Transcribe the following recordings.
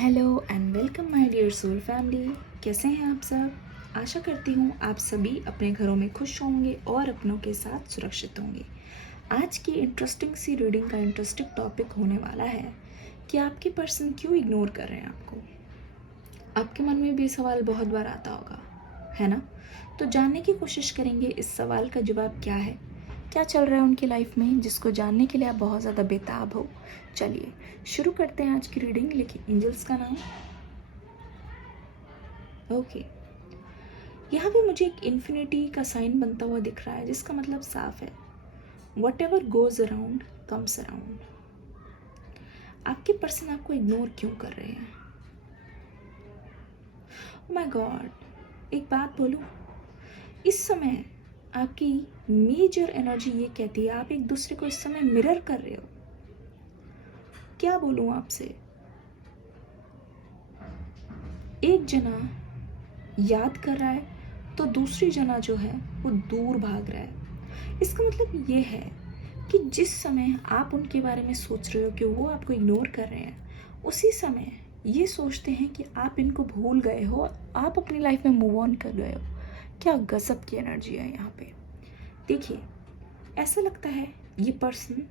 Hello and welcome my dear soul family. कैसे हैं आप सब? आशा करती हूँ आप सभी अपने घरों में खुश होंगे और अपनों के साथ सुरक्षित होंगे। आज की इंटरेस्टिंग सी रीडिंग का इंटरेस्टिंग टॉपिक होने वाला है कि आपके पर्सन क्यों इग्नोर कर रहे हैं आपको। आपके मन में भी सवाल बहुत बार आता होगा, है ना? तो जानने की कोशिश करेंगे इस सवाल का जवाब क्या है, क्या चल रहा है उनकी लाइफ में, जिसको जानने के लिए आप बहुत ज़्यादा बेताब हो। चलिए शुरू करते हैं आज की रीडिंग। लिखिए एंजल्स का नाम। ओके, यहाँ पे मुझे एक इन्फिनिटी का साइन बनता हुआ दिख रहा है, जिसका मतलब साफ है, what ever goes around comes around. आपके पर्सन आपको इग्नोर क्यों कर रहे हैं? ओह माय गॉड, एक बात बोलूं, इस समय आपकी मेजर एनर्जी ये कहती है आप एक दूसरे को इस समय मिरर कर रहे हो। क्या बोलूं आपसे, एक जना याद कर रहा है तो दूसरी जना जो है वो दूर भाग रहा है। इसका मतलब ये है कि जिस समय आप उनके बारे में सोच रहे हो कि वो आपको इग्नोर कर रहे हैं, उसी समय ये सोचते हैं कि आप इनको भूल गए हो, आप अपनी लाइफ में मूव ऑन कर गए हो। क्या गजब की एनर्जी है यहाँ पे। देखिए, ऐसा लगता है ये पर्सन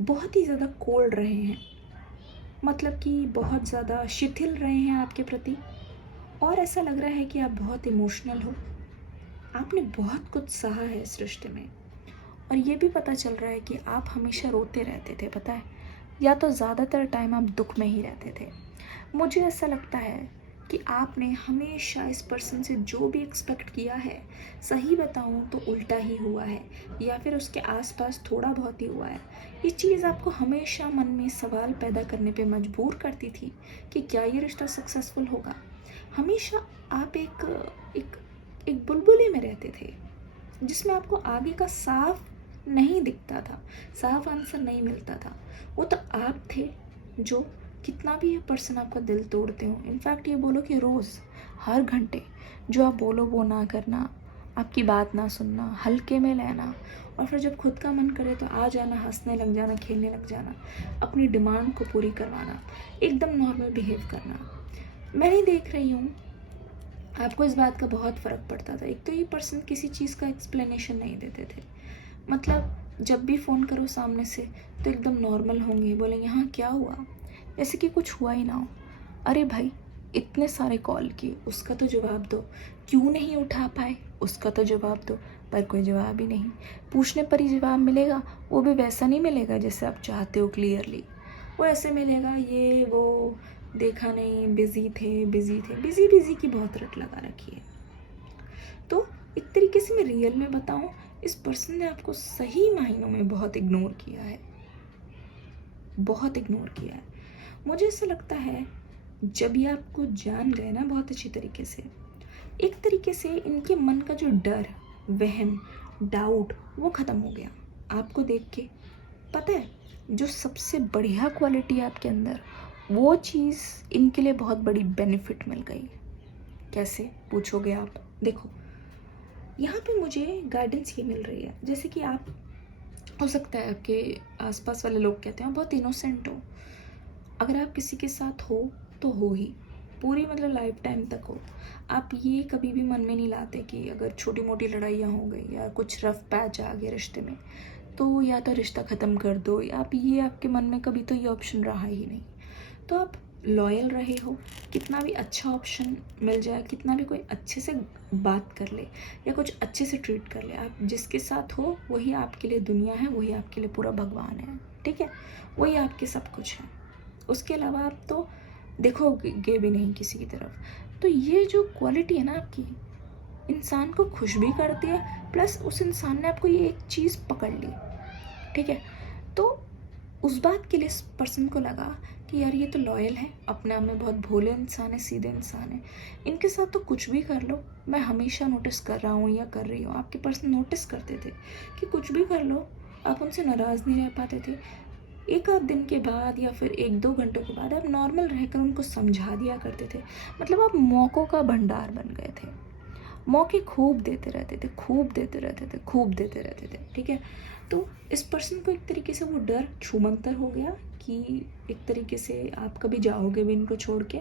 बहुत ही ज़्यादा कोल्ड रहे हैं, मतलब कि बहुत ज़्यादा शिथिल रहे हैं आपके प्रति, और ऐसा लग रहा है कि आप बहुत इमोशनल हो। आपने बहुत कुछ सहा है इस रिश्ते में, और ये भी पता चल रहा है कि आप हमेशा रोते रहते थे, पता है, या तो ज़्यादातर टाइम आप दुख में ही रहते थे। मुझे ऐसा लगता है कि आपने हमेशा इस पर्सन से जो भी एक्सपेक्ट किया है, सही बताऊं तो उल्टा ही हुआ है, या फिर उसके आसपास थोड़ा बहुत ही हुआ है। ये चीज़ आपको हमेशा मन में सवाल पैदा करने पे मजबूर करती थी कि क्या ये रिश्ता सक्सेसफुल होगा। हमेशा आप एक एक बुलबुले में रहते थे, जिसमें आपको आगे का साफ नहीं दिखता था, साफ आंसर नहीं मिलता था। वो तो आप थे जो, कितना भी ये पर्सन आपका दिल तोड़ते हो, इनफैक्ट ये बोलो कि रोज़ हर घंटे जो आप बोलो वो ना करना, आपकी बात ना सुनना, हल्के में लेना, और फिर जब खुद का मन करे तो आ जाना, हंसने लग जाना, खेलने लग जाना, अपनी डिमांड को पूरी करवाना, एकदम नॉर्मल बिहेव करना। मैं नहीं देख रही हूँ आपको इस बात का बहुत फ़र्क पड़ता था। एक तो ये पर्सन किसी चीज़ का एक्सप्लेनेशन नहीं देते थे, मतलब जब भी फ़ोन करो सामने से तो एकदम नॉर्मल होंगे, बोलेंगे हाँ क्या हुआ, जैसे कि कुछ हुआ ही ना हो। अरे भाई, इतने सारे कॉल किए, उसका तो जवाब दो, क्यों नहीं उठा पाए उसका तो जवाब दो, पर कोई जवाब ही नहीं। पूछने पर ही जवाब मिलेगा, वो भी वैसा नहीं मिलेगा जैसे आप चाहते हो क्लियरली। वो ऐसे मिलेगा, ये वो, देखा नहीं, बिजी थे बिजी थे, बिजी बिजी की बहुत रट लगा रखी है। तो एक तरीके से मैं रियल में बताऊं, इस पर्सन ने आपको सही मायनों में बहुत इग्नोर किया है, बहुत इग्नोर किया है। मुझे ऐसा लगता है जब ये आपको जान गए ना बहुत अच्छी तरीके से, एक तरीके से इनके मन का जो डर, वहम, डाउट, वो ख़त्म हो गया आपको देख के। पता है, जो सबसे बढ़िया क्वालिटी है आपके अंदर, वो चीज़ इनके लिए बहुत बड़ी बेनिफिट मिल गई। कैसे पूछोगे आप? देखो, यहाँ पे मुझे गाइडेंस ये मिल रही है, जैसे कि आप, हो सकता है आपके आसपास वाले लोग कहते हैं बहुत इनोसेंट हो, अगर आप किसी के साथ हो तो हो ही, पूरी मतलब लाइफ टाइम तक हो। आप ये कभी भी मन में नहीं लाते कि अगर छोटी मोटी लड़ाइयाँ हो गई या कुछ रफ पैच आ गया रिश्ते में तो या तो रिश्ता ख़त्म कर दो, या आप ये, आपके मन में कभी तो ये ऑप्शन रहा ही नहीं। तो आप लॉयल रहे हो, कितना भी अच्छा ऑप्शन मिल जाए, कितना भी कोई अच्छे से बात कर ले या कुछ अच्छे से ट्रीट कर ले, आप जिसके साथ हो वही आपके लिए दुनिया है, वही आपके लिए पूरा भगवान है, ठीक है, वही आपके सब कुछ है। उसके अलावा आप तो देखोगे भी नहीं किसी की तरफ। तो ये जो क्वालिटी है ना आपकी, इंसान को खुश भी करती है, प्लस उस इंसान ने आपको ये एक चीज़ पकड़ ली, ठीक है। तो उस बात के लिए इस पर्सन को लगा कि यार ये तो लॉयल है, अपने आप में बहुत भोले इंसान है, सीधे इंसान है, इनके साथ तो कुछ भी कर लो, मैं हमेशा नोटिस कर रहा हूँ या कर रही हूँ। आपके पर्सन नोटिस करते थे कि कुछ भी कर लो, आप उनसे नाराज़ नहीं रह पाते थे। एक आध दिन के बाद या फिर एक दो घंटों के बाद आप नॉर्मल रहकर उनको समझा दिया करते थे, मतलब आप मौक़ों का भंडार बन गए थे, मौके खूब देते रहते थे, खूब देते रहते थे, खूब देते रहते थे, ठीक है। तो इस पर्सन को एक तरीके से वो डर छूमंतर हो गया कि एक तरीके से आप कभी जाओगे भी इनको छोड़ के।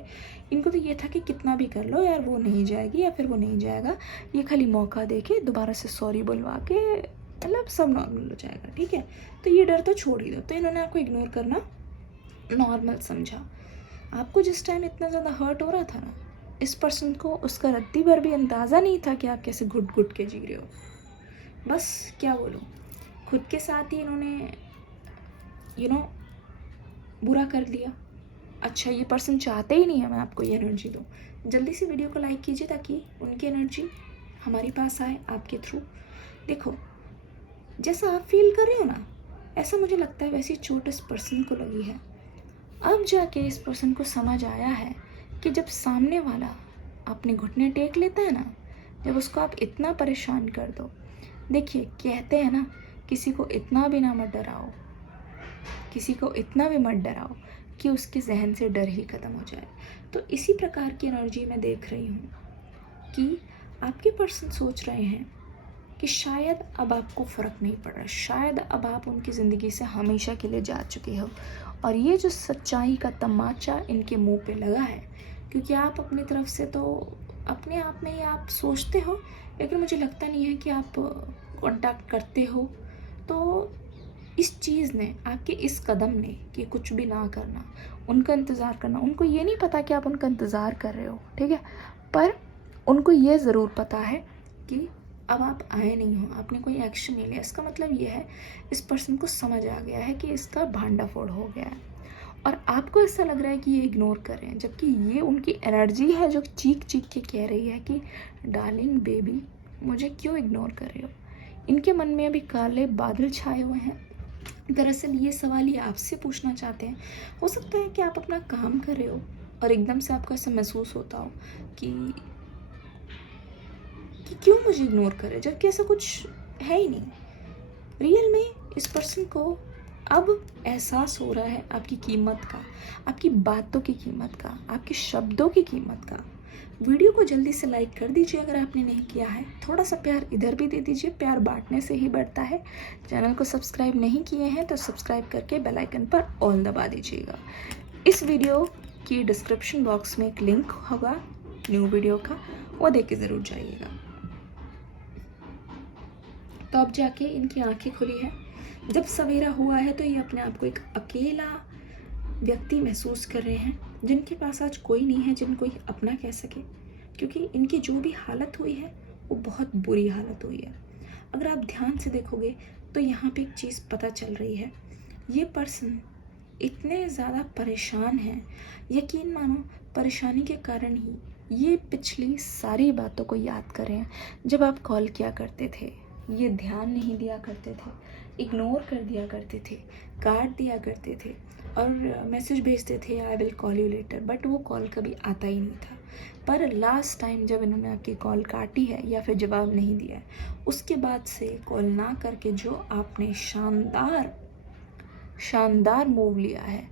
इनको तो ये था कि कितना भी कर लो यार, वो नहीं जाएगी या फिर वो नहीं जाएगा, ये खाली मौका दे के दोबारा से सॉरी बुलवा के मतलब सब नॉर्मल हो जाएगा, ठीक है। तो ये डर तो छोड़ ही दो। तो इन्होंने आपको इग्नोर करना नॉर्मल समझा। आपको जिस टाइम इतना ज़्यादा हर्ट हो रहा था ना, इस पर्सन को उसका रत्ती भर भी अंदाज़ा नहीं था कि आप कैसे घुट घुट के जी रहे हो। बस क्या बोलूँ, खुद के साथ ही इन्होंने बुरा कर लिया। अच्छा, ये पर्सन चाहते ही नहीं है मैं आपको ये एनर्जी दूँ। जल्दी से वीडियो को लाइक कीजिए ताकि उनकी एनर्जी हमारे पास आए आपके थ्रू। देखो, जैसा आप फील कर रहे हो ना, ऐसा मुझे लगता है वैसी चोट इस पर्सन को लगी है। अब जाके इस पर्सन को समझ आया है कि जब सामने वाला अपने घुटने टेक लेता है ना, जब उसको आप इतना परेशान कर दो। देखिए, कहते हैं ना, किसी को इतना भी ना मत डराओ, किसी को इतना भी मत डराओ कि उसके जहन से डर ही ख़त्म हो जाए। तो इसी प्रकार की एनर्जी मैं देख रही हूँ कि आपके पर्सन सोच रहे हैं कि शायद अब आपको फ़र्क नहीं पड़ रहा, शायद अब आप उनकी ज़िंदगी से हमेशा के लिए जा चुके हो। और ये जो सच्चाई का तमाचा इनके मुंह पे लगा है, क्योंकि आप अपनी तरफ से तो अपने आप में ही आप सोचते हो, लेकिन मुझे लगता नहीं है कि आप कांटेक्ट करते हो। तो इस चीज़ ने, आपके इस कदम ने कि कुछ भी ना करना, उनका इंतज़ार करना, उनको ये नहीं पता कि आप उनका इंतज़ार कर रहे हो, ठीक है, पर उनको ये ज़रूर पता है कि अब आप आए नहीं हो, आपने कोई एक्शन नहीं लिया। इसका मतलब ये है, इस पर्सन को समझ आ गया है कि इसका भांडा फोड़ हो गया है, और आपको ऐसा लग रहा है कि ये इग्नोर कर रहे हैं, जबकि ये उनकी एनर्जी है जो चीख चीख के कह रही है कि डार्लिंग बेबी, मुझे क्यों इग्नोर कर रहे हो। इनके मन में अभी काले बादल छाए हुए हैं। दरअसल ये सवाल ये आपसे पूछना चाहते हैं। हो सकता है कि आप अपना काम कर रहे हो और एकदम से आपको ऐसा महसूस होता हो कि क्यों मुझे इग्नोर कर रहे, जबकि ऐसा कुछ है ही नहीं। रियल में इस पर्सन को अब एहसास हो रहा है आपकी कीमत का, आपकी बातों की कीमत का, आपके शब्दों की कीमत का। वीडियो को जल्दी से लाइक कर दीजिए अगर आपने नहीं किया है। थोड़ा सा प्यार इधर भी दे दीजिए, प्यार बांटने से ही बढ़ता है। चैनल को सब्सक्राइब नहीं किए हैं तो सब्सक्राइब करके बेल आइकन पर ऑल दबा दीजिएगा। इस वीडियो की डिस्क्रिप्शन बॉक्स में एक लिंक होगा न्यू वीडियो का, वो देख के ज़रूर जाइएगा। तो अब जाके इनकी आंखें खुली है। जब सवेरा हुआ है तो ये अपने आप को एक अकेला व्यक्ति महसूस कर रहे हैं, जिनके पास आज कोई नहीं है जिनको ये अपना कह सके, क्योंकि इनकी जो भी हालत हुई है वो बहुत बुरी हालत हुई है। अगर आप ध्यान से देखोगे तो यहाँ पे एक चीज़ पता चल रही है, ये पर्सन इतने ज़्यादा परेशान हैं, यकीन मानो परेशानी के कारण ही ये पिछली सारी बातों को याद कर रहे हैं। जब आप कॉल किया करते थे, ये ध्यान नहीं दिया करते थे, इग्नोर कर दिया करते थे, काट दिया करते थे और मैसेज भेजते थे I will call you later, but वो कॉल कभी आता ही नहीं था। पर लास्ट टाइम जब इन्होंने आपकी कॉल काटी है या फिर जवाब नहीं दिया है, उसके बाद से कॉल ना करके जो आपने शानदार मूव लिया है,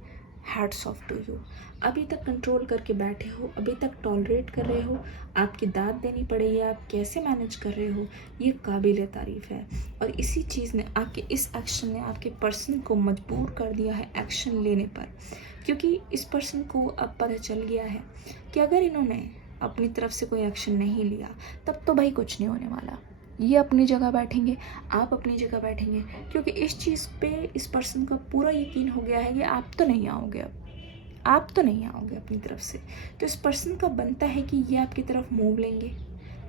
हैट्स ऑफ टू यू। अभी तक कंट्रोल करके बैठे हो, अभी तक टॉलरेट कर रहे हो, आपकी दाद देनी पड़ेगी, आप कैसे मैनेज कर रहे हो, ये काबिल तारीफ़ है। और इसी चीज़ ने, आपके इस एक्शन ने आपके पर्सन को मजबूर कर दिया है एक्शन लेने पर, क्योंकि इस पर्सन को अब पता चल गया है कि अगर इन्होंने अपनी तरफ से कोई एक्शन नहीं लिया तब तो भाई कुछ नहीं होने वाला। ये अपनी जगह बैठेंगे, आप अपनी जगह बैठेंगे, क्योंकि इस चीज़ पे इस पर्सन का पूरा यकीन हो गया है कि आप तो नहीं आओगे, अब आप तो नहीं आओगे अपनी तरफ से। तो इस पर्सन का बनता है कि ये आपकी तरफ मूव लेंगे,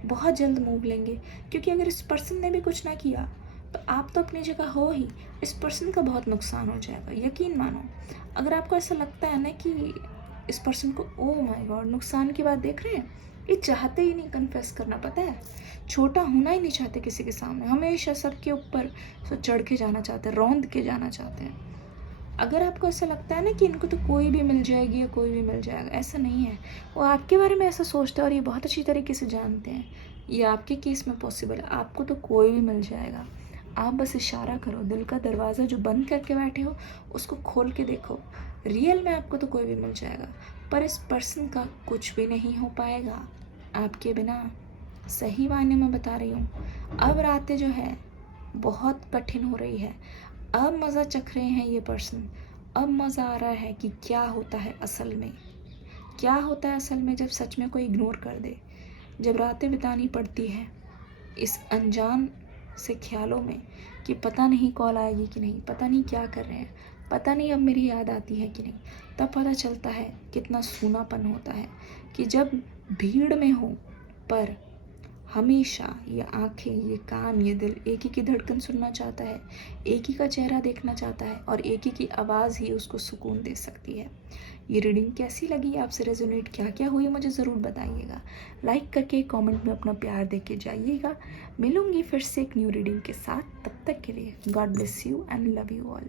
बहुत जल्द मूव लेंगे, क्योंकि अगर इस पर्सन ने भी कुछ ना किया तो आप तो अपनी जगह हो ही, इस पर्सन का बहुत नुकसान हो जाएगा। यकीन मानो, अगर आपको ऐसा लगता है ना कि इस पर्सन को ओ माय गॉड नुकसान की बात देख रहे हैं, ये चाहते ही नहीं कन्फेस करना, पता है, छोटा होना ही नहीं चाहते किसी के सामने, हमेशा सबके ऊपर चढ़ के जाना चाहते हैं, रौंद के जाना चाहते हैं। अगर आपको ऐसा लगता है ना कि इनको तो कोई भी मिल जाएगी या कोई भी मिल जाएगा, ऐसा नहीं है। वो आपके बारे में ऐसा सोचते हैं और ये बहुत अच्छी तरीके से जानते हैं, ये आपके केस में पॉसिबल है, आपको तो कोई भी मिल जाएगा। आप बस इशारा करो, दिल का दरवाज़ा जो बंद करके बैठे हो उसको खोल के देखो, रियल में आपको तो कोई भी मिल जाएगा। पर इस पर्सन का कुछ भी नहीं हो पाएगा आपके बिना, सही मायने में बता रही हूँ। अब रातें जो है बहुत कठिन हो रही है, अब मज़ा चख रहे हैं ये पर्सन, अब मज़ा आ रहा है कि क्या होता है असल में। क्या होता है असल में जब सच में कोई इग्नोर कर दे, जब रातें बितानी पड़ती है इस अनजान से ख्यालों में कि पता नहीं कॉल आएगी कि नहीं, पता नहीं क्या कर रहे हैं, पता नहीं अब मेरी याद आती है कि नहीं। तब पता चलता है कितना सूनापन होता है कि जब भीड़ में हो पर हमेशा ये आँखें, ये कान, ये दिल एक ही की धड़कन सुनना चाहता है, एक ही का चेहरा देखना चाहता है और एक ही की आवाज़ ही उसको सुकून दे सकती है। ये रीडिंग कैसी लगी, आपसे रेजोनेट क्या क्या हुई, मुझे ज़रूर बताइएगा। लाइक करके कमेंट में अपना प्यार दे के जाइएगा। मिलूंगी फिर से एक न्यू रीडिंग के साथ, तब तक के लिए God bless you and love you all.